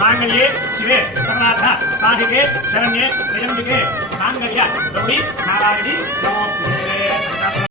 मांगल्ये शिवे सर्वनाथ साधिके शरण्ये त्र्यंबके मांगल्य गौरी नारायणी नमोस्तुते।